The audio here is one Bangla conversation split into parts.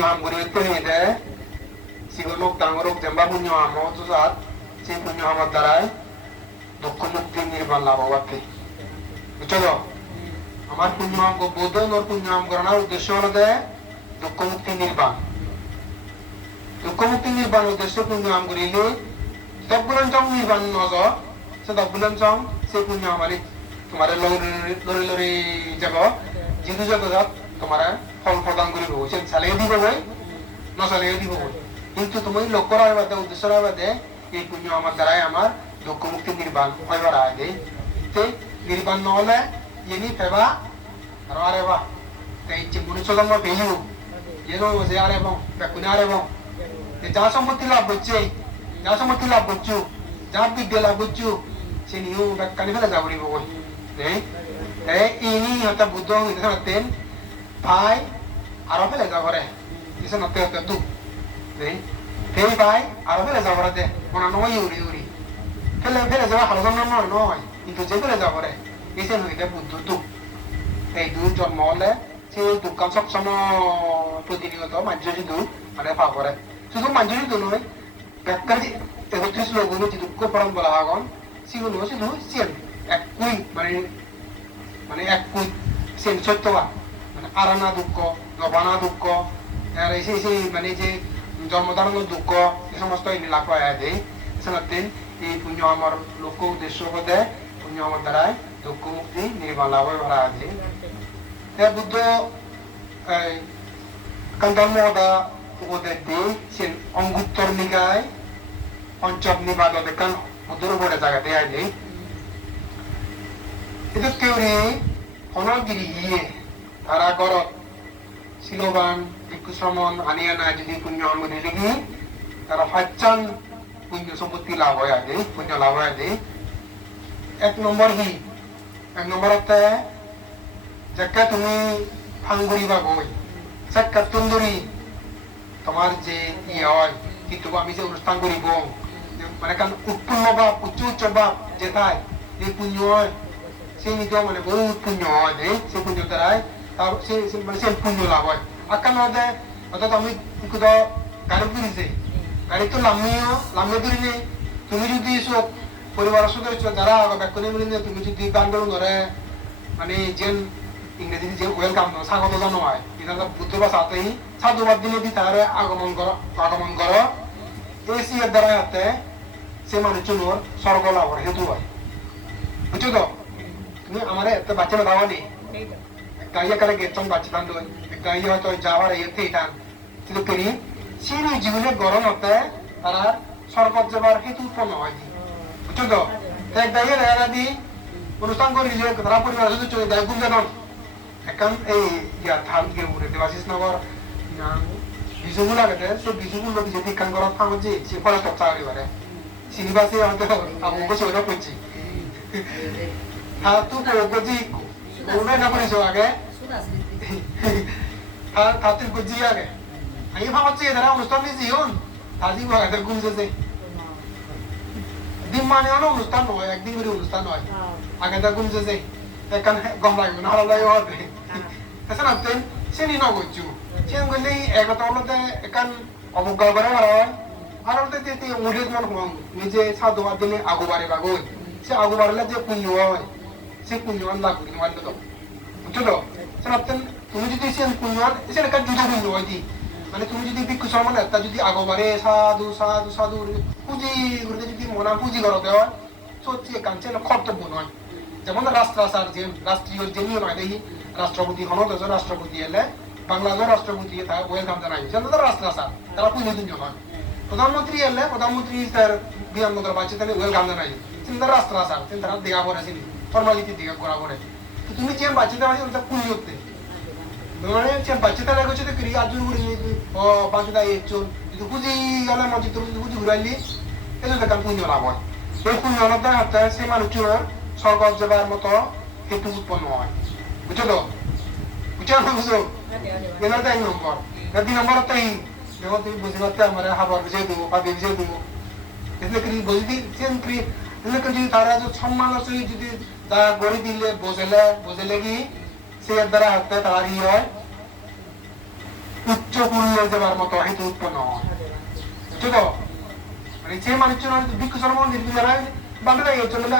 হাম করে তো হইলে সিগলোক ডাঙরক জেম্বা পুণ্য হাম হচ্ছে সেই দুঃখ মুক্তি নির্বাণ লাভ হবাতে তো? আমার পুণ্য হাম বোধ ওর পুণ্য হাম করানোর উদ্দেশ্য হলো দুঃখ মুক্তি নির্বাণ দুঃখ মুক্তি নির্বাণ উদ্দেশ্য পুণ্য হাম করিলে দব্বুলন চং নির্বাণ নজ সে দব্বুলন চং সে পুণ্য আমারি তোমার লরি লরি লরি যাব যিদু জগত তোমার ফল প্রদান করিব সে চালিয়ে দিব বই নচালিয়ে দিব বই কিন্তু তুমি লক্ষ্য রায় বাদে উদ্দেশ্য রায় বাদে এই পুণ্য আমার দ্বারাই আমার দুঃখ মুক্তি নির্বাণ হইবার আগে তে নির্বাণ নহলে ইনি ফেবা আর আরে বা তাই চিমুনি চলম পেয়ু ಏನೋ ಯಾರೇ ಬಂ జనసమ్మతి లాభొచ్చాయి జనసమ్మతి లాభొచ్చు జాబిద్య లాభొచ్చు sin iyo kan fela za buri boy ne e ini hota budong ini sana ten pai aro fela za gore isa na teo tu ne te pai aro fela za gore te ona no yuri yuri fela fela za halo no no no into je fela za gore isa no ida buddu tu এই দু জন্ম হলে সেই দুকান সব সময় প্রতিনিয়ত মানুষের দু মানে পা করে শুধু মাঞ্জুরিকে নয় ডাক্তার একত্রিশ লোক যে দুঃখ পরম বলা আগন সেগুলো শুধু সেম এক কুই মানে মানে এক কুই সেম সত্যবা মানে আরানা দুঃখ নবানা দুঃখ সেই সেই মানে যে জন্মধারণ দুঃখ এ সমস্ত লাভ হয় দেয় সনাতন এই পুণ্য আমার লোক উদ্দেশ্য দেয় পুণ্য আমার দ্বারায় দুঃখ মুক্তি নির্মাণ লাভ ভরা দেয় বুদ্ধ কান্তাল মহোদয় উপদেশ দিয়ে সে অঙ্গুত্তর নিকায় পঞ্চম নিবাদন কাল দুর্বলে জায়গা দেয়া নেই কিন্তু তেউরে অনগিরি গিয়ে তারা গরত, শিলবান ভিক্ষুশ্রমণ আনিয়া না যদি পুণ্য অনুমতি লিখি তারা ফাচ্চান পুণ্য সম্পত্তি লাভ হয় আগে পুণ্য লাভ হয় আগে এক নম্বর কি? এক নম্বর জাকা তুমি ফাঙ্গুরি বা গই জাকা তুন্দুরি তোমার যে ইয়ে হয় কিন্তু আমি যে অনুষ্ঠান করিব মানে কারণ উৎপন্ন ভাব, উচ্চ উচ্চ ভাব যেটাই যে পুণ্য হয়, সেই নিজেও মানে বহুত পুণ্য হয় যে সেই পুণ্য দ্বারাই তার সেই মানে সেই পুণ্য লাভ হয়। আকান হতে অর্থাৎ আমি কোথাও গাড়ি কিনেছে গাড়ি তো লামিও লামিয়ে নেই। তুমি যদি সব পরিবারের সদস্য যারা ব্যাকুনি মিলে তুমি যদি গান ধরে মানে যেন ইংরেজি যে ওয়েলকাম স্বাগত জানোয়ায় এটা বুদ্ধ ভাষাতেই সাধুবাদ দিনে দি তারে আগমন কর আগমন কর। এই সিয়ের দ্বারা হাতে সে মানুষজনের স্বর্গ লাভের হেতু হয়। বুঝছ তো? তুমি আমার এত বাচ্চা দাওয়া নেই একটা ইয়ে করে গেতন বাচ্চা টান দই। একটা ইয়ে হয়তো যাওয়ার ইয়েতে টান কিন্তু করি সেই জীবনে গরম হতে তারা স্বর্গ যাবার হেতু উৎপন্ন হয় বুঝছ তো? একটা ইয়ে দেখা দি, অনুষ্ঠান করি যে তারা পরিবার শুধু চলে যায় গুম জানন এখন এই ইয়া ধান কে উড়ে দেবাশিস নগর বিজুগুলো আগে সে বিজুগুলো যে দীক্ষান করার ফাঁক যে সে ফলে তপ চাকরি করে শ্রীনিবাসে হয়তো আমাকে সৈন্য করছি হ্যাঁ তুই করছি কোনো না করিস আগে তাতে করছি আগে আমি ভাবছি এরা অনুষ্ঠান দিয়েছি হন আজি আগে ঘুমছে দিন মানে হলো অনুষ্ঠান নয় একদিন করে অনুষ্ঠান নয় আগে তা ঘুমছে যে অবজ্ঞা করে হয় আর যে উড়ে মন হম নিজে সাধু দিনে আগু বাড়ে বাগুই সে আগু বাড়লে যে পুণ্য হয় সে পুণ্য লাভ করি মানলে তো বুঝছ তো সেটা তেন তুমি যদি সে পুণ্য যুদ্ধ হয় দি মানে তুমি যদি ভিক্ষু সমান একটা যদি আগবারে সাধু সাধু সাধু পুঁজি যদি মনা পুঁজি করো দেওয়া সত্যি কাঞ্চে কর্তব্য নয় যেমন রাষ্ট্রাচার যে রাষ্ট্রীয় যে নিয়ম দেখি, রাষ্ট্রপতি হন তো রাষ্ট্রপতি এলে বাংলাদেশের রাষ্ট্রপতি ওয়েলকাম জানাই। তো রাষ্ট্রাচার তারা পুঁজি দিন হয়। প্রধানমন্ত্রী এলে, প্রধানমন্ত্রী তার বিধানমন্ত্রী বাচ্চা তাহলে ওয়েলকাম জানাই। চিন্তা রাষ্ট্রাচার চিন্তা দেখা করে চিনি ফর্মালিটি দিকে করা তো তুমি যে বাচ্চা দেওয়া ওটা পুঁজি হতে মানে যে বাচ্চা তাহলে গেছে তো ক্রিয়া আজুর ও বাচ্চা একজন যদি পুঁজি গেলে মঞ্চিত যদি পুঁজি ঘুরাইলি। এই জন্য তার পুঁজি লাভ হয়। এই পুঁজি অনতা হাতে সে স্বর্গ যাবার মতো হেতু উৎপন্ন হয়। বুঝছ তো? বুঝছ না বুঝছ? এনার এক নম্বর। দুই নম্বর তাই যখন তুমি বুঝি পারতে আমার হাবার বুঝিয়ে দেবো পাবি বুঝিয়ে দেবো। এগুলো কি বুঝি চেন কি? এগুলো যদি তারা যদি সম্মান আছে, যদি তারা গড়ি দিলে, বোঝেলে বোঝেলে কি? সে দ্বারা হাতে তার ই হয়। উচ্চ মূল্য দেবার মতো হেতু উৎপন্ন হয়। বুঝছ তো? মানে যে মানুষজন ভিক্ষু শর্মা মন্দির যারা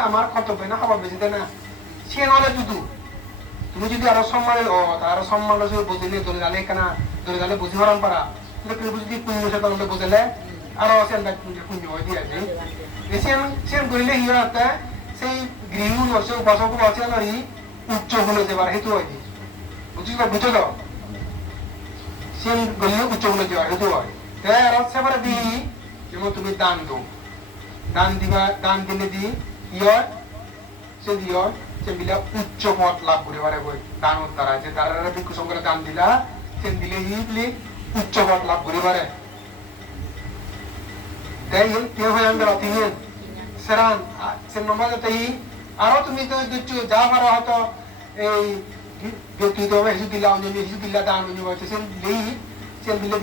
আমার কর্তব্য না খাবার বেশি না। সে নলে দুদু তুমি যদি আরও সম্মান তার সম্মান আছে বুঝিলে দলে গালে কেনা, দলে গালে বুঝি হরান পারা। কিন্তু যদি পুণ্য সে বুঝলে আরও পুণ্য দিয়ে আছে হিয়াতে সেই গৃহ নরসে উপাসক আছে নারী উচ্চ হলে দেবার হেতু হয় বুঝিস বুঝছ তো? সেন গরিলে উচ্চ হলে দেবার হেতু হয়। তাই আর সেবারে দি যেমন তুমি দান দো দান দিবা দান দিলে দি, ইয়র, সে দিয়র উচ্চ পথ লাভ করে পারে বই দান দ্বারা যে তারা ভিক্ষু সংকরে দান দিলা, সে দিলে ই বিলি উচ্চ পথ লাভ করে পারে। যা পারো এই ব্যক্তিগত হিসু দিলা অন্য হিসু দিলা দান অন্য হয়তো সে দিলেই সে দিলে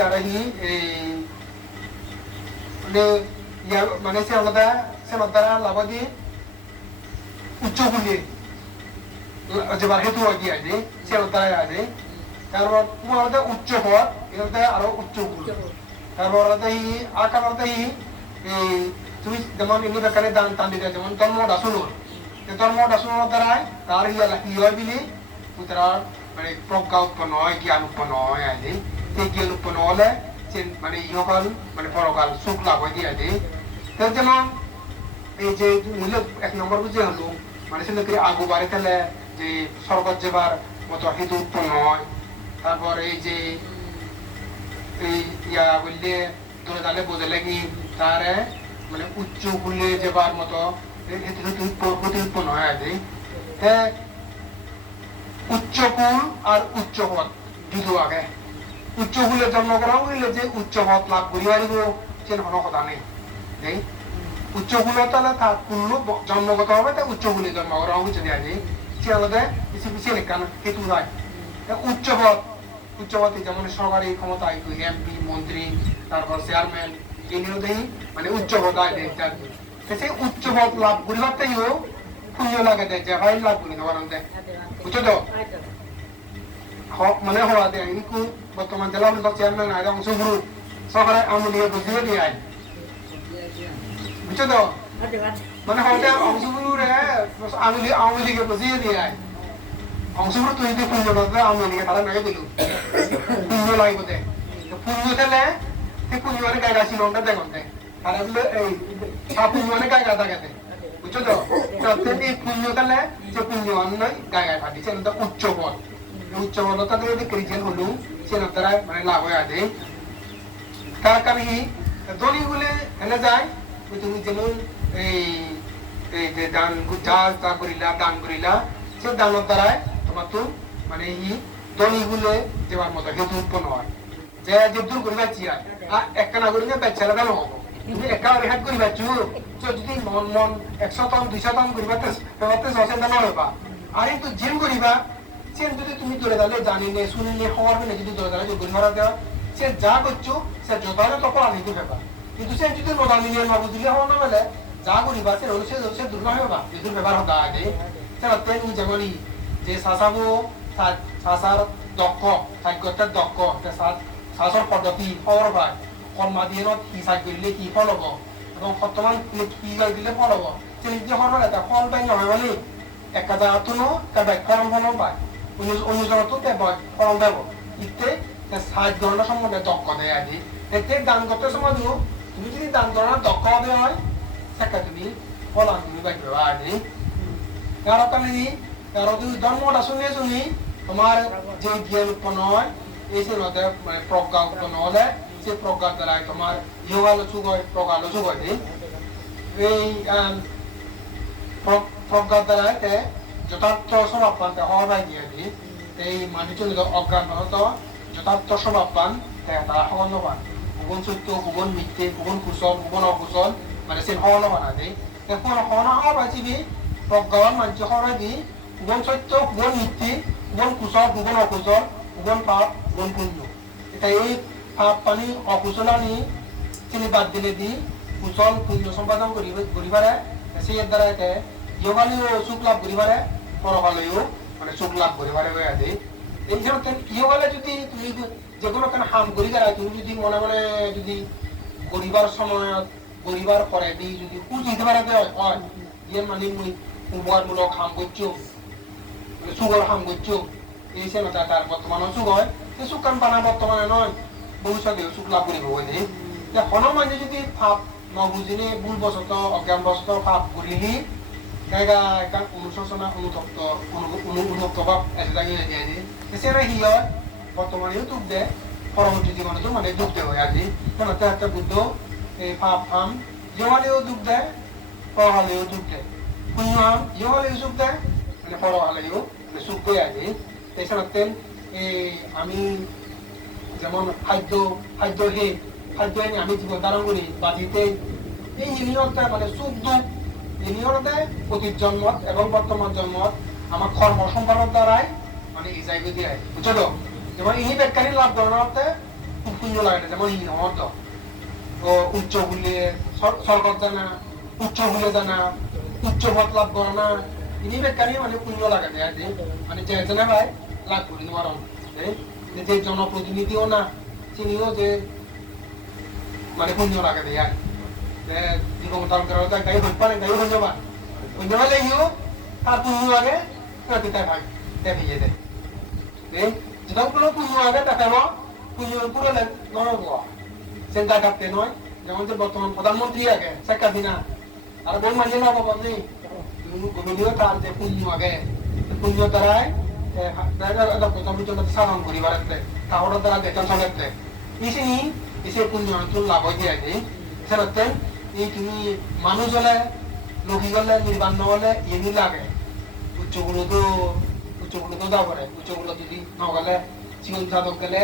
তারা এই ইয়া মানে সে আলাদা সে উচ্চ গুলি যেবার হেতু আগে আছে সে আছে তারপর তোমার আলাদা উচ্চ পদ এটা আরও উচ্চ গুণ তারপর আলাদা ই আকার আলাদা ই এই তুমি যেমন এমনি বেকারে দান টান দিতে যেমন ধর্ম দাসনুর ধর্ম দাসনুর দ্বারা তার ইয়া বিলি তারা মানে প্রজ্ঞা উৎপন্ন হয় জ্ঞান উৎপন্ন হয় আজ সেই জ্ঞান উৎপন্ন হলে মানে ইহকাল মানে পরকাল সুখ লাভ হয় দিয়ে। আছে তো যেমন এই যে মূল্য এক নম্বর বুঝে হলো মানে সে লোকের আগু বাড়ি তাহলে, যে স্বর্গত যাবার মতো হেতু উৎপন্ন হয়। তারপর এই যে, এই ইয়া বললে তোর তাহলে বোঝে লাগি, তারে মানে উচ্চ কুলে যাবার মতো উৎপন্ন হয় আছে উচ্চ কুল আর উচ্চ পদ, দুটো আগে। উচ্চ কুলে জন্ম করা হইলে যে উচ্চ পদ লাভ করি পারিব সে কোনো কথা নেই। নেই? উচ্চ কুলে তাহলে তার পূর্ণ জন্মগত হবে তা উচ্চ কুলে জন্ম করা হবে যদি আগে সে আমাদের বেশি বেশি কেন হেতু হয় উচ্চ পদ উচ্চ পদে যেমন সরকারি ক্ষমতা এমপি মন্ত্রী তারপর চেয়ারম্যান এই নিয়ে মানে উচ্চ পদ আয় দেয় সেই উচ্চ পদ লাভ করিবার তাইও পুণ্য লাগে দেয় যে ফাইল লাভ করি দেওয়ার দেয়। বুঝছ তো? মানে হওয়া দেয় ইকু বর্তমান জেলা পরিষদ চেয়ারম্যান আয় অংশগ্রহণ সরকারে আমলিয়ে বুঝিয়ে দিয়ে আয় বুঝছ তো? মানে হতে অংশগ্রহণে আমলি আমলিকে বুঝিয়ে দিয়ে আয় অংশগ্রহণ তুই যদি পুণ্য করতে আমলিকে তারা নাগে দিল। পুণ্য লাগিব দে পুণ্য থাকলে সেই পুণ্য মানে গায়গা শিলংটা দেখুন দে। তারা বলে এই পুণ্য মানে গায়গা থাকে দে। বুঝছ তো? প্রত্যেকটি পুণ্য তাহলে যে পুণ্য অন্য গায়গায় ফাটি সে উচ্চ পদ। যদি ক্রিজেন হলু সে তারা মানে হয়ে আছে তার কারণে ধনী হলে হেলে যায় তুমি যেমন এই এই যে দান যা তা করিলা দান করিলা সে দানের দ্বারাই তোমার তো মানে ই ধনী হলে যাবার মতো হেতু উৎপন্ন হয় যে যে দূর করিবা চিয়া একটা না করিলে বেচারা দান হব তুমি একেবারে হাত করিবা চুর যদি মন মন একশো টন দুইশ টন করিবা তেমতে সচেতন হবা আর তো জিম করিবা সে যদি তুমি জানি নে, শুনি নে, খবর যদি গড়ি মারা দেওয়া, সে যা করছ, সে আনিতে ভেবা। কিন্তু সে যদি নদানি নিয়ে নব দিলে হওয়া না বলে যা করিবা, সে সে সে দুর্বা হবা যে দুর্ব্যবহার হতা আগে, সে যে শাসার দক্ষ দক্ষ শাসর পদ্ধতি, খবর পায়। কর্মা দিয়ে কি সাজ করলে কি ফল হব? এবং বর্তমান কি গাই দিলে ফল হব? সে নিজে ফল ফল পাই নহয় মানে একা জাগাতনো তার ফলন ফলন পায় অন্য জায়গাতো ফলন দেব। ইতে সাত ধরনের সম্বন্ধে দক্ষ দেয় আজি। এতে দান করতে সময় তুমি যদি দান হবে হয়। সেটা তুমি ফলন তুমি পাইবে আজি। কারও তোমার যে জ্ঞান উৎপন্ন হয়, এই সে মানে প্রজ্ঞা উৎপন্ন হলে সে প্রজ্ঞার দ্বারা তোমার যোগালোচক হয়, প্রজ্ঞালোচক হয় এই প্রজ্ঞার দ্বারা যথার্থ স্বভাব পান হওয়ার দিয়ে দি। এই মানুষজনিত অজ্ঞান হত যথার্থ পান তারা পান গুণ সত্য গুণ মিথ্যে গুণ কুশল গুণ অকুশল মানে সে সগন্য পান আদি এখন সগন হওয়া পাইছিবি প্রজ্ঞাবান মানুষ হওয়ার দি। গুণ সত্য গুণ মিথ্যে গুণ কুশল গুণ অকুশল গুণ পাপ গুণ পুণ্য। এটা এই পাপ পানি অকুশলানি তিনি বাদ দিলে দি কুশল, পুণ্য সম্পাদন করি করিবারে সেই দ্বারা এতে ইহকালেও সুখ লাভ করিবারে পরকালেও মানে যদি তুমি যে মনে যদি করিবার সময় করিবার পরে দি যদি কুচ দিতে পারে হয় ইয়ে মানে মুই উপহারমূলক হাম করছ সুগর হাম করছ, এই সে কথা তার বর্তমানে সুখ হয়। সে সুখ কাম পানা বর্তমানে নয় ভবিষ্যতে সুখ লাভ করিব বলে যে হনুমানে যদি ভাব নবুজিনে ভুল বশত অজ্ঞান বশত ভাব করিলি অনুভক্ত ভাব এসে দাঁড়িয়ে দিয়ে যে সেটা কি হয় বর্তমানেও দুঃখ দেয় পরবর্তী জীবনে তো মানে দুঃখ দেয় আজি কেন বুদ্ধ এই ভাব ফাম যেমানেও দুঃখ দেয় পরহালেও দুঃখ দেয় পুণ্য ইহলেও সুখ দেয় মানে পরহালেও মানে সুখ দেয় আজি এছাড়া এই আমি যেমন খাদ্য খাদ্য হে খাদ্য আমি জীবন ধারণ করি বাজিতে এই মানে সুখ দুঃখ এই নিয়মতে অতীত জন্মত এবং বর্তমান জন্মত আমার কর্ম সম্পাদন দ্বারাই মানে এই জায়গা দিয়ে যেমন ইনি লাভ পুণ্য লাগে না যেমন ইনি ও উচ্চ গুলে স্বর্গত জানা, উচ্চ জানা, উচ্চ লাভ ইনি মানে পুণ্য লাগে না মানে যে জনে ভাই লাভ করি তোমার যে জনপ্রতিনিধিও না, তিনিও যে মানে পুণ্য লাগে দেয় যে দিগমতাল করা যায় গাই হইতে পারে গাই হয়ে যাবা হয়ে হলে ইও তার পুণ্য আগে প্রতি তাই ভাই দেখিয়ে দেয় যেটা কোনো পুণ্য আগে দেখাবো পুণ্য পুরো নরক চিন্তা করতে নয়, যেমন যে বর্তমান প্রধানমন্ত্রী আগে, শেখ হাসিনা। আর বহু মাঝে না, বাবা নেই গোবিন্দ তার যে পুণ্য আগে পুণ্য পর্যন্ত সাধন করিবার তাহলে দ্বারা বেতন চলে ইসিনি ইসে পুণ্য লাভ হয়ে যায় সেরকম এই মানুষ হলে লোকি গেলে নির্বাণ হলে এমনি লাগে। উচ্চগুলো তো উচ্চগুলো তো দাও করে। উচ্চগুলো যদি ন গেলে চিকন সাধক গেলে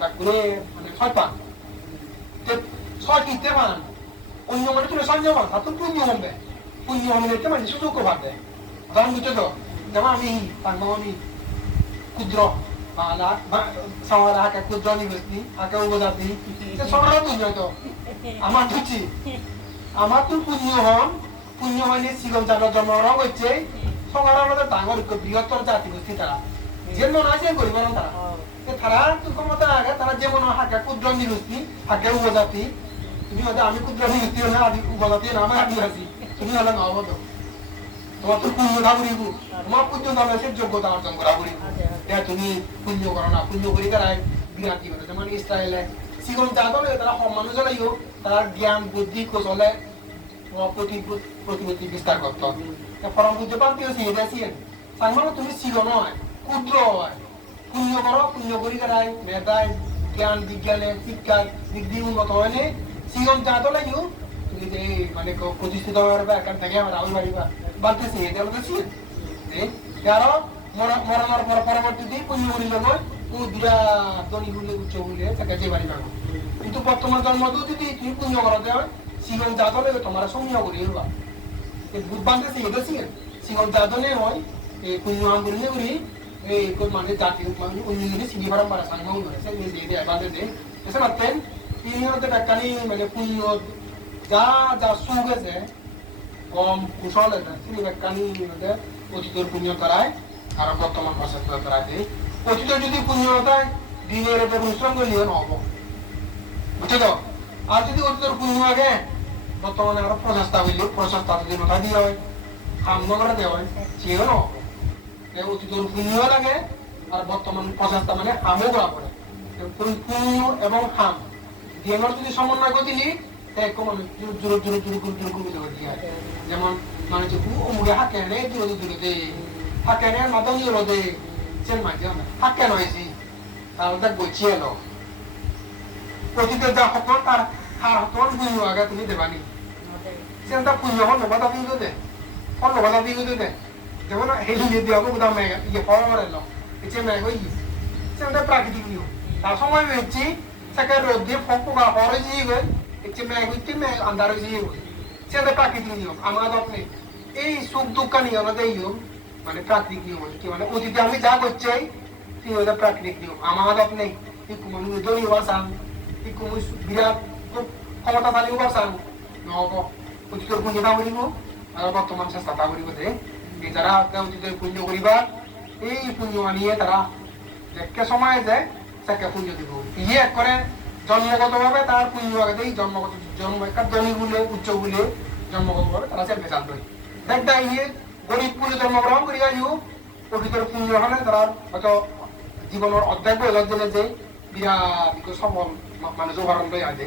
তারপরে মানে ছয় পান ছয় পান অন্য মানে তুমি সঞ্জয় পান তার তো পুণ্য হবে। পুণ্য হবে মানে সুযোগ পাবে। উদাহরণ বুঝছ তো, যেমন আমি sama haka ক্ষুদ্র তো। আমার বুঝছি আমার তো পুণ্য হন পুণ্য হয়নি সিগম জানো জন্মগ্রহণ করছে মধ্যে ডাঙর বৃহত্তর জাতি গোষ্ঠী তারা। যে মনে হয় যে করিব না তারা। তারা তো ক্ষমতা আগে তারা যে মনে হাকা ক্ষুদ্র নিগোষ্ঠী হাকে উপজাতি। তুমি হয়তো আমি ক্ষুদ্র নিগোষ্ঠী হলে আদি উপজাতি না আমার আদিবাসী তুমি হলে তো তোমার তো পুণ্য ঘুরিব তোমার পুণ্য দামে সে যোগ্যতা অর্জন করা ঘুরিব ya তুমি পুণ্য করো না পুণ্য করি তারা বিরাট করে। যেমন ইসরায়েলে সিগন জাতলে তারা মানুষ হলেও তারা জ্ঞান বুদ্ধি কৌশলে প্রতিপত্তি বিস্তার করত ফরম বুঝতে পারতে হচ্ছে এটা সাংমানো তুমি সিগন হয় ক্ষুদ্র হয়। পুণ্য করো, পুণ্য করি তারাই মেধায় জ্ঞান, বিজ্ঞানে শিক্ষার দিক উন্নত হয়নি। সিগন জাতলে তুমি যে মানে প্রতিষ্ঠিত হয়ে পারবে এখান থেকে আমার আউল বাড়িবা বাড়তেছি এটা হলো সিয়েন কারণ মরানোর পর পরবর্তীতে পুণ্য হইল নয় ও দুরা দনি হলে উচ্চ হইলে তাকে যে বাড়ি পাবো কিন্তু বর্তমান জন্ম যদি তুমি পুণ্য করাতে হয় সিগন জাতলে তোমার সৌম্য করি হবা বুধ বান্ধে এটা সিগন সিগন জাতলে হয় এই পুণ্য আম করি করি এই মানে জাতি মানে অন্য জিনিস সিগি ভাড়া মারা সাংঘ করে সে নিজে দিয়ে, বাঁধে দে এসে মাত্রেন তিনি হতে মানে পুণ্য যা যা সুখ আছে, কম কুশল আছে, তিনি ব্যাখ্যানি অতীতর পুণ্য করায়, কারণ বর্তমান সচেতনতা রাখে অতীত যদি পুণ্যতায় দিনের উপর পরিশ্রম করলে নহব বুঝছ? তো আর যদি ওদের পুণ্য আগে বর্তমানে আমরা প্রচেষ্টা করলে প্রচেষ্টা যদি মাথা দিয়ে হয় কাম নগরে দেওয়া হয় সেও ন অতীতর পুণ্য লাগে আর বর্তমান প্রচেষ্টা মানে আমও করা পড়ে পুণ্য এবং হাম গেমের যদি সমন্বয় ঘটিলি যেমন মানে হাকে নয় তার 돼 제일 많이 하면 학교는 있지 তাহলে গুছিয়ে লো প্রতিতে যা হতো তার হার হতো পুণ্য আগে তুমি দেবানি সেটা পুণ্য হল বাধা দিয়ে দে হল বাধা দিয়ে দে যেমন হেলি দিয়ে দিয়ে হবে কোথাও মেঘ ইয়ে ফল মারে লো এসে মেঘ হই সেটা প্রাকৃতিক নিয়ম তার সময় হচ্ছে সেকে রোদ দিয়ে ফক পোকা হরে দিয়ে গেল এসে মেঘ হইতে মেঘ আন্ধার হয়ে দিয়ে সেটা প্রাকৃতিক নিয়ম আমরা আপনি এই সুখ দুঃখ নিয়ম এই নিয়ম মানে প্রাকৃতিক নিয়ম কি মানে অতীতে আমি যা করছি তুই ওটা প্রাকৃতিক নিয়ম আমার হাত নেই ইকু মানুষ ধনী হবার চান ইকু মুই বিরাট খুব ক্ষমতাশালী হবার চান নহব। অতীতর পুণ্য তা করিব আর বর্তমান চেষ্টা করিব যে এই যারা অতীতের পুণ্য করিবা এই পুণ্য আনিয়ে তারা যেকে সময় যায় সেকে পুণ্য দিব। ইয়ে করে জন্মগতভাবে তার পুণ্য আগে দেই। জন্মগত জন্ম একটা ধনী বলে, উচ্চ বলে জন্মগতভাবে তারা সে বেচাল দেয় দেখ দেয় ইয়ে গরিব পুণ্য জন্মগ্রহণ করিয়া দিও প্রকৃতর পুণ্য হলে তারা হয়তো জীবনের অধ্যায় লজ্জনে যে বিরাট সফল মানুষ উদাহরণ লই আগে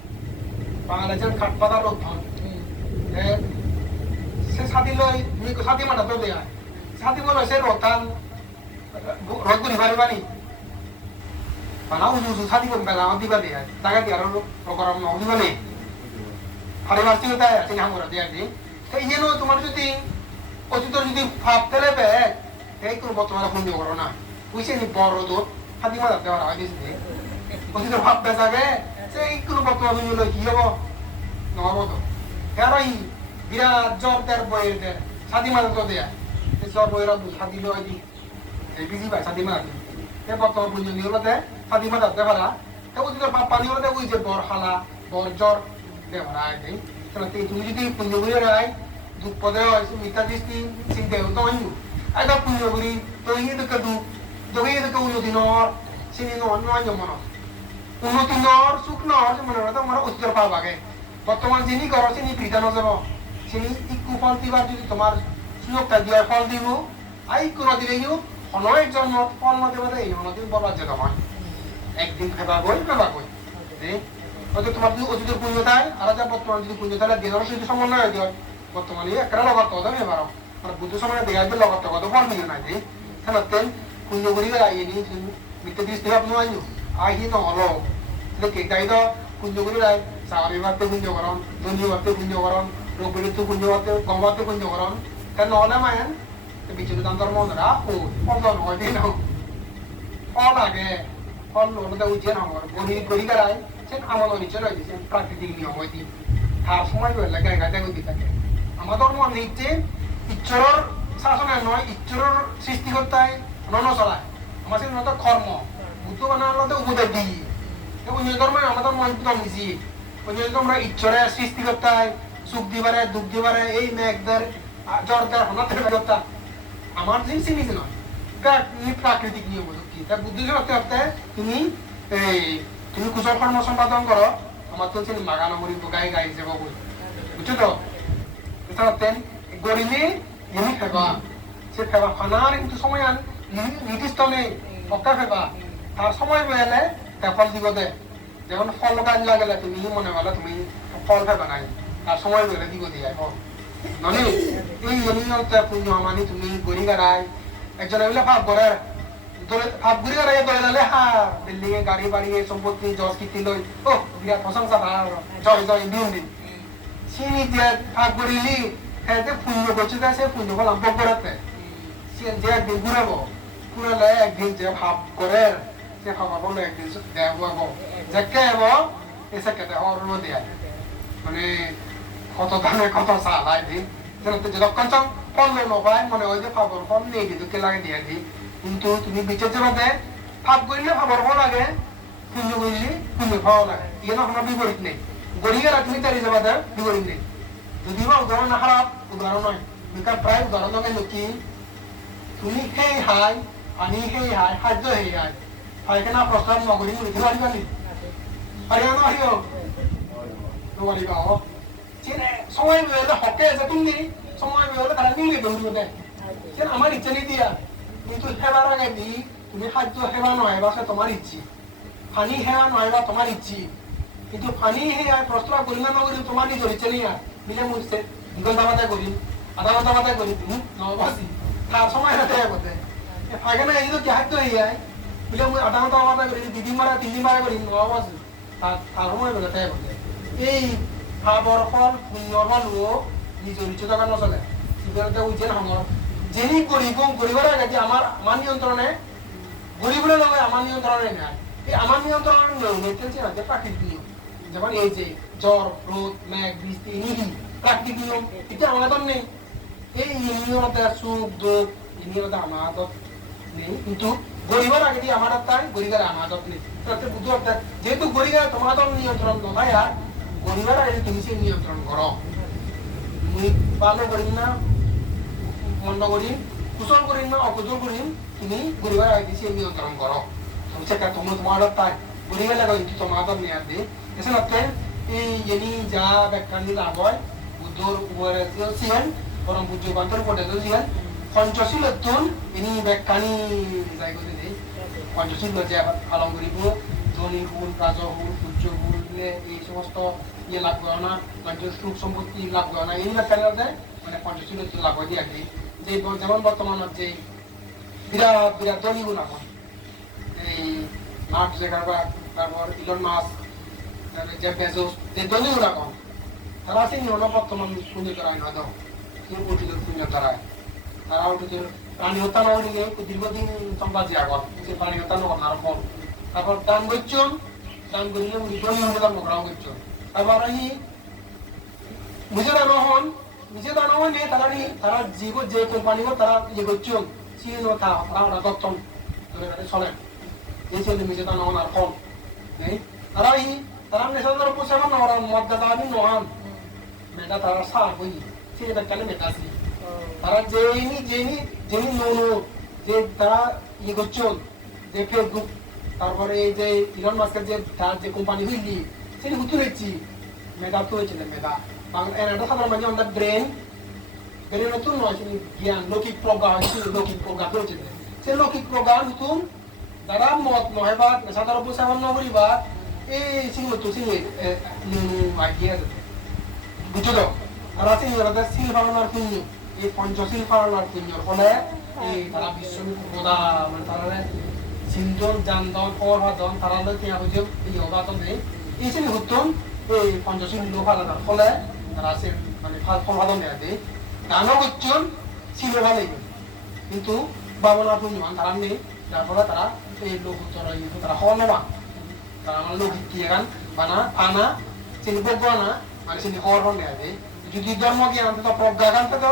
বাংলাদেশের খাটপাতা রোধ সে সাথী লই সাথী মাটা তো দেয়া সাথী বলো সে রতান রদ করি পারিবানি বানা উজু উজু সাথী কোন বেলা দিবা দেয়া জায়গা দিয়া রকরম দিবা নেই পারিপার্শ্বিকতা আছে না আমরা দিয়া দি। এই যেন তোমার যদি অতীত যদি ভাব তেলে বে এই কোনো বর্তমানে খুঁজ করো না। বুঝছে নি, বড় তো হাতি মারা দেওয়ার আগে দিয়েছে অতীত ভাব কোনো বর্তমানে হলো কি হব নহব তো কারণ বিরাট জ্বর তার বইয়ের দেয় সাদি মারা তো দেয়া এই জ্বর বইয়ের সাদি লয় দি এই বিজি পাই সাদি দি এই বর্তমান পুঞ্জ নিহলতে সাদি মারা দেওয়ারা এই অতীত ভাব পানি হলে ওই যে বর হালা বর জ্বর দেওয়ারা আগে তুমি যদি পুঞ্জ বইয়ে রায় দুঃখ পদে হয় মিতা দৃষ্টি চিন্তা তো আনু আইবা পুঞ্জ করি তো ইয়ে তো কেদু যোগে তো উন্নতি নর সিনি নর নয় মন উন্নতি নর সুখ নর মনে হয় তোমার অতীতের পাব আগে বর্তমান যিনি করো চিনি পিতা নজর চিনি ইকু ফল দিবার যদি তোমার সুযোগটা দিয়ে ফল দিব, আই কোনো দিলেও অনেক জন্ম, ফল না দেবে এই অনেকদিন বরবাদ যেতে হয় একদিন ফেবা গই ফেবা গই হয়তো তোমার যদি অতীতের পুণ্য থাকে আর যা বর্তমান যদি পুণ্য থাকে দেহের সহিত সমন্বয় হয়ে যায় বর্তমানে একটা লগত কথা নেই বারো আর বুদ্ধ সময় দেখা যাবে লগত কথা ফল মিলে না যে থাকতেন পুণ্য করিবে আইনি আহি কেন নহলে মায়েন বিচুরি দান্তর মন রাখো ফল নহয় আগে ফল নহলে উচিত আমার গরি গরি গাড়াই সে আমার নিচে রয়েছে প্রাকৃতিক নিয়ম হইতি তার সময় বেলা গায়ে গায়ে গতি থাকে আমাদের মন নিচ্ছে ঈশ্বরের শাসনে নয় ঈশ্বরের সৃষ্টিকর্তায় নন চলায় আমার সে কর্ম মন তুমি তুমি কুশল কর্ম সম্পাদন করো। আমার তো চিনি মাগানো মরি গাই গাই যাব বই বুঝছ তো? এছাড়া গরিবে ফেবা। সে ফেবা, ফানার কিন্তু সময় আন। নির্দিষ্ট নেই, পক্কা ফেবা। তার সময় বেলে ফল দিব দে। যেমন ফল গাছ লাগালে তুমি মনে বলো তুমি ফল ফেবা নাই। তার সময় বেলে দিব দিয়ে ননি এই এমনি পুণ্য তুমি গড়ি গাড়াই একজন এগুলো ভাব করে ভাব ঘুরি গাড়াই দলে দলে হা বিল্ডিং গাড়ি বাড়ি সম্পত্তি জজ কীর্তি লই ও বিরাট প্রশংসা ভার জয় জয় দিন দিন সিনি দিয়ে ভাগ করিলি হ্যাঁ পুণ্য করছে তাই সে পুণ্য ফল আম্প করাতে সে যে একদিন ঘুরাবো ঘুরালে একদিন যে ভাব করে সে ভাবা বলে একদিন দেব যাকে এব এসে কেটে অরণ দেয় মানে কত দামে কত সাল আই দি যেন যতক্ষণ চং ফল নপায় মনে হয় যে ভাবর ফল নেই কিন্তু কে লাগে দিয়ে দি কিন্তু তুমি বিচার যাবে ভাব করিলে ভাবর ফল লাগে পুণ্য করিলে পুণ্য ফল লাগে ইয়ে না কোনো বিপরীত নেই গড়িয়ে তুমি দাঁড়িয়ে যাবা বিপরীত নেই যদি বা উদাহরণ খারাপ উদাহরণ নয় বিকার প্রায় উদাহরণ নয় কি তুমি সেই হাই আমি সেই হাই, খাদ্য সেই হাই। পায়খানা প্রস্তাব নগরী মুড়ি দিতে পারিবা নি পারিবা না পারিও নোৱাৰিবা অ চিনে সময় বেলে হকে আছে তুমি সময় বেলে তারা নিলে দৌড়িব দে চিন আমার ইচ্ছে নি দিয়া কিন্তু সেবার আগে দি তুমি খাদ্য সেবা নয় বা সে তোমার ইচ্ছি পানি সেবা নয় বা তোমার ইচ্ছি কিন্তু পানি সেয়া প্রস্তাব পরিমাণ নকৰি তোমাৰ নিজৰ ইচ্ছা নিয়া মিলে মুছে দুঘণ্টা মাতে কৰিম আধা ঘণ্টা মাতে কৰিম নহবাচি তাৰ সময় নাতে আগতে পায়খানা এই যদি খাদ্য সেয়াই বিলে মই আধা ঘণ্টা কথা করি দুদিন মারা তিন দিন মারা করি নহব তার তার সময় বেলা তাই এই পুণ্যৰ ফল ও নিশ্চিত কাৰণ নচলে সিদ্ধান্ত উঠে সময় যিনি গরিব গরিবের আগে আমার আমার নিয়ন্ত্রণে গরিবের লগে আমার নিয়ন্ত্রণে নাই এই আমার নিয়ন্ত্রণে চলছে না যে প্রাকৃতিক নিয়ম যেমন এই যে জ্বর রোদ মেঘ বৃষ্টি নিধি প্রাকৃতিক নিয়ম এটা আমাদের নেই এই নিয়মতা সুখ দুঃখ এই নিয়মতা আমাদের নেই কিন্তু গরিবের আগে দিয়ে আমার তাই গরিবের আমাদের নেই তাতে পারতে যেহেতু গরিবের তোমাদের নিয়ন্ত্রণ নয় আর গরিবের আগে তুমি সেই নিয়ন্ত্রণ করো তুমি ভালো করিম না, মন্দ করিম কুশল করিম না অকুশল করিম তুমি গরিবের আগে সেই নিয়ন্ত্রণ করো তুমি সেটা তুমি তোমার তাই গরিবের লাগে কিন্তু তোমাদের নিয়ে দে। এসে নাতে এই ইনি যা ব্যাখ্যানি লাভ হয় বুদ্ধর উপরে ছিলেন পরম পূজ্য বান্তর পটে ছিলেন পঞ্চশীল তুন ইনি ব্যাখ্যানি যাই করতে দেই। পঞ্চশীল যে পালন করিব, ধনী ফুল রাজহুল সূর্য ফুল এই সমস্ত ইয়ে লাভ করে না সুখ সম্পত্তি লাভ করে না। এই ব্যাখ্যানি দেয় মানে পঞ্চশীল লাভ হয় দিয়ে যে যেমন বর্তমানত যে বিরাট বিরাট ধনী গুণ এখন। এই মার্ক জেকারবার্গ, তারপর ইলন মাস্ক, তারপরে জেফ বেজোস, যে ধনী গুণ এখন, তারা আছে বর্তমান পুণ্য করায় না দাও পুণ্য করায় প্রাণী হত্যা না হলে দীর্ঘদিন সম্পাদী আগত সে প্রাণী হত্যা নকরার ফল তারপর দান করছেন দান করিলে ধনী হলে দান নকরাও করছেন তারপর এই নিজে দান হন নিজে দান হন নিয়ে তারা তারা জীব যে কোম্পানি তারা ইয়ে করছেন চিন তা ওরা দত্তন চলেন। এই ছিল নিজে দান হন আর ফল তারা এই তারা নেশাদার পোষানো না ওরা মদ্দা দাবি নহান। মেয়েটা তারা সার হই সেটা কেন মেয়েটা আসি তারা যেইনি যেইনি যেইনি নোনো যে তারা ইয়ে করছেন যে ফেসবুক তারপরে এই যে ইলন মাস্কের যে তার যে কোম্পানি হইলি, সেটি হুতু হয়েছি মেধা তো হয়েছিল মেধা। বাংলা সাধারণ মানে আমাদের ব্রেন ব্রেন নতুন নয় জ্ঞান, লৌকিক প্রজ্ঞা হয়েছিল লৌকিক প্রজ্ঞা হয়েছিল সে লৌকিক প্রজ্ঞা নতুন, যারা মত নয় বা সাধারণ উপস্থাপন নকরিবা এই সিংহ সিংহ আইডিয়া বুঝছ তো? আর আছে সিল ফালানোর পুণ্য পঞ্চশীল পুণ্যর ফলে এই তারা বিশ্ব প্রদা মানে তারা সিন্ধন যানদন অর্হাদন তারা লোক হচ্ছে এই অবাদন নেই এই শ্রেণি এই পঞ্চশীল লোক ফালানোর ফলে তারা সে মানে ফলাদন দেয়া দেয় গানও করছেন ছিল ভালোই কিন্তু বাবনা পুণ্যমান তারা নেই। যার ফলে তারা এই লোক তারা হওয়া নেওয়া তারা আমার লোক দিয়ে গান বানা আনা sini bogona মানে sini horhon ya deh যদি ধর্ম জ্ঞান অন্তত প্রজ্ঞা গান তো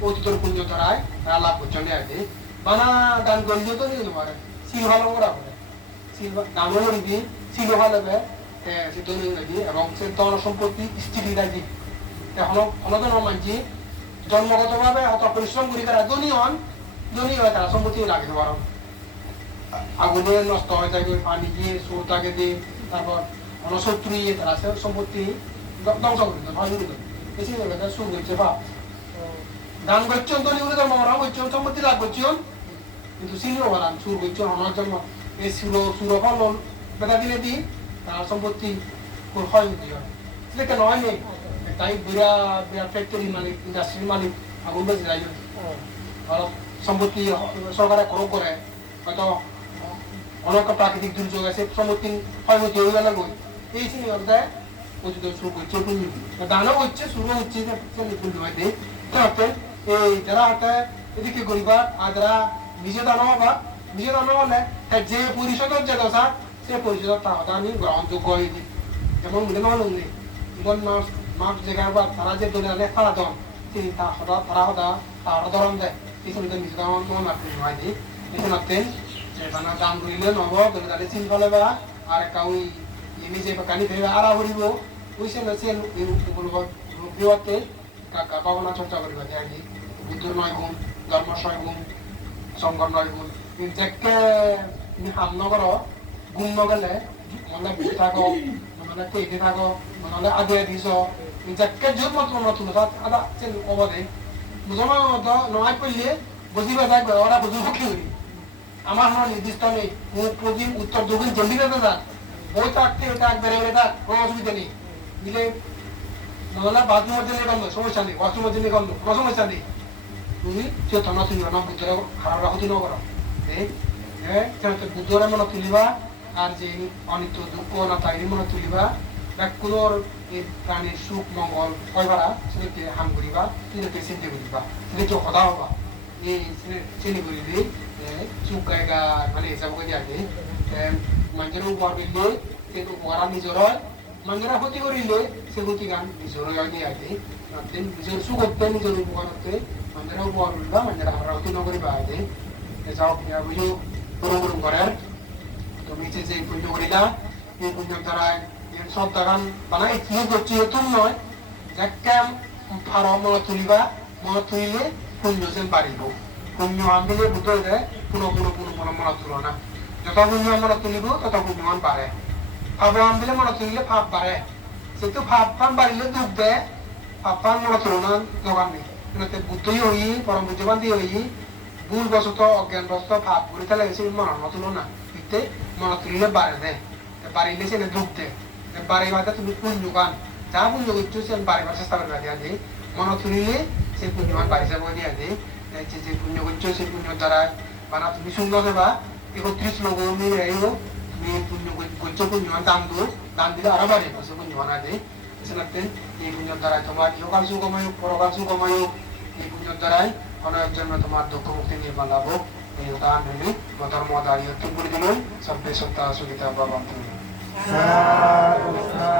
করছেন অতীতর পুণ্য ধরায় তারা লাভ করছেন আছে বানা দান করলেও তো নিয়ে পারে সিল ভালো করা করে সিল দামও করিবি সিল ভালো হবে সে তো নিয়ে এবং সে ধন সম্পত্তি স্থিতি রাখি এখন অনদন মানছি জন্মগতভাবে অত পরিশ্রম করি তারা ধনী হন। ধনী হয় তারা সম্পত্তি লাগে পারো আগুনে নষ্ট হয়ে থাকে, পানি দিয়ে, সুর তাকে দিয়ে, তারপর অনশত্রু তারা সে সম্পত্তি ধ্বংস করে দেন হয় দেন বেশি সুর হচ্ছে বা দান করছেন তো নিউরে ধর্ম মরা করছেন সম্পত্তি লাভ করছেন কিন্তু সিনিও বানান সুর করছেন আমার জন্ম এই সুর সুর ফল বেটা দিলে দি, তার সম্পত্তি হয় সেটা কেন হয় নেই তাই বিরাট বিরাট ফ্যাক্টরি মালিক ইন্ডাস্ট্রির মালিক, আগুন বেঁচে যাই আর সম্পত্তি সরকারে খরচ করে, হয়তো অনেক প্রাকৃতিক দুর্যোগ আছে, সম্পত্তি হয় হতে হয়ে গেলে এই সিনিয়র দেয় অতীত শুরু করছে দানও হচ্ছে শুরু হচ্ছে এই যারা হাতে এদিকে গরিবা আর যারা নিজে দান হবা নিজে দান হলে যে পরিষদের যে দশা, সে পরিষদ তাহলে আমি গ্রহণযোগ্য হয়েছে যেমন মনে নয় নেই ইবন মাস মাস জায়গায় বা তারা যে দলে আলে তারা দন তিনি তা সদা তারা সদা তারা ধরন দেয়। সময় নিজে দান নয় না পুণ্য হয় যে এই সময় বানা দান করিলে নব, দলে দালে চিন ফলে বা, আর একটা ওই ini saya bakal ini arah beribu usia nasi yang বলব বিওয়াতে কাকা পাবনা চর্চা করিবা জানি বুদ্ধর নয় গুণ ধর্ম ছয় গুণ সংগর নয় গুণ। যাকে নি হাম নগর গুণ নগলে মনে বেশি থাকো মনে কইতে থাকো মনে আগে দিছ। যাকে যত মাত্র নতুন আদা চেন অবদে বুঝানোর মতো নয় করলে বুঝিবে থাকবে ওরা বুঝিব কি আমার কোনো নির্দিষ্ট নেই। প্রদীপ উত্তর দক্ষিণ জলদি যেতে থাক বই থাকতে থাক বেড়ে বেড়ে থাক কোনো অসুবিধা নেই। দিলে নহলে বাথরুমের জন্য গন্ধ সমস্যা নেই ওয়াশরুমের জন্য গন্ধ কোনো সমস্যা নেই। তুমি থানা তুলিবা না বুদ্ধরে খারাপ রাখতি ন কর বুদ্ধরে মনে তুলিবা আর যে অনিত্য দুঃখ না তাই মনে তুলিবা ব্যাকুলর এই প্রাণীর সুখ মঙ্গল কয়বারা সেটাকে হাম করিবা সেটাকে চিন্তা করিবা সেটাকে সদা হবা। এই চিনি করিলে সুখ গায়গা মানে হিসাব করে আগে মানুষের উপহার করলে সে উপহার নিজের সে ক্ষতি গান নিজের হয় দিয়ে আগে নিজের সুখ করতে নিজের উপহার করতে মানুষেরা উপহার করবা মানুষেরা হারা ক্ষতি ন করিবা আগে যাও বিয়া বুঝো গরম গরম করার তুমি যে যে পুণ্য করিলা, এই পুণ্যের দ্বারা সব দাগান বানাই কি করছি এতম নয়। একটা ফার মনে তুলিবা, মনে তুলিলে পুণ্য যেন বাড়িব। পুণ্য বুদ্ধ দেয় পুনঃ পুনঃ পুনঃ পুনঃ মনে তুলো না। যত পুণ্য মনে তুলিব, তত পুণ্যমান বাড়ে। ফাপ আনবিলে মনে তুলিলে ফাপ বাড়ে সেহেতু ফাপ ফান বাড়িলে দুঃখ দেয় ফাপ ফান মনে তুলো না দোকান নেই কিন্তু বুদ্ধই হই পরম বুদ্ধিমান দিয়ে হই ভুল বশত অজ্ঞান ভাব করে তাহলে সে মনে নতুলো না ইতে মনে তুলিলে বাড়ে দেয় বাড়িলে সে দুঃখ দেয় বাড়ি বাদে তুমি পুণ্য গান যা পুণ্য করছ সে বাড়িবার চেষ্টা করবে দিয়া দেয় মনে তুলিলে সে পুণ্যমান বাড়ি যাব দিয়া দেয় যে পুণ্য করছ সেই পুণ্য দ্বারা বানা তুমি সুন্দর সেবা একত্রিশ লোক মিলে আইব তুমি পুণ্য করছ পুণ্যমান দান দো দান দিলে আরও বাড়ে সে পুণ্যমান আগে সেনাতে এই পুণ্যের দ্বারাই তোমার ইহকাল সুখময় হোক পরকাল সুখময় হোক এই পুণ্যের দ্বারাই অনেক জন্য তোমার দুঃখ মুক্তি নির্মাণ লাভ এই উদাহরণ হইলে ধর্ম দাঁড়িয়ে তুম করে দিলেন সভ্যে সত্তা সুবিধা সাধু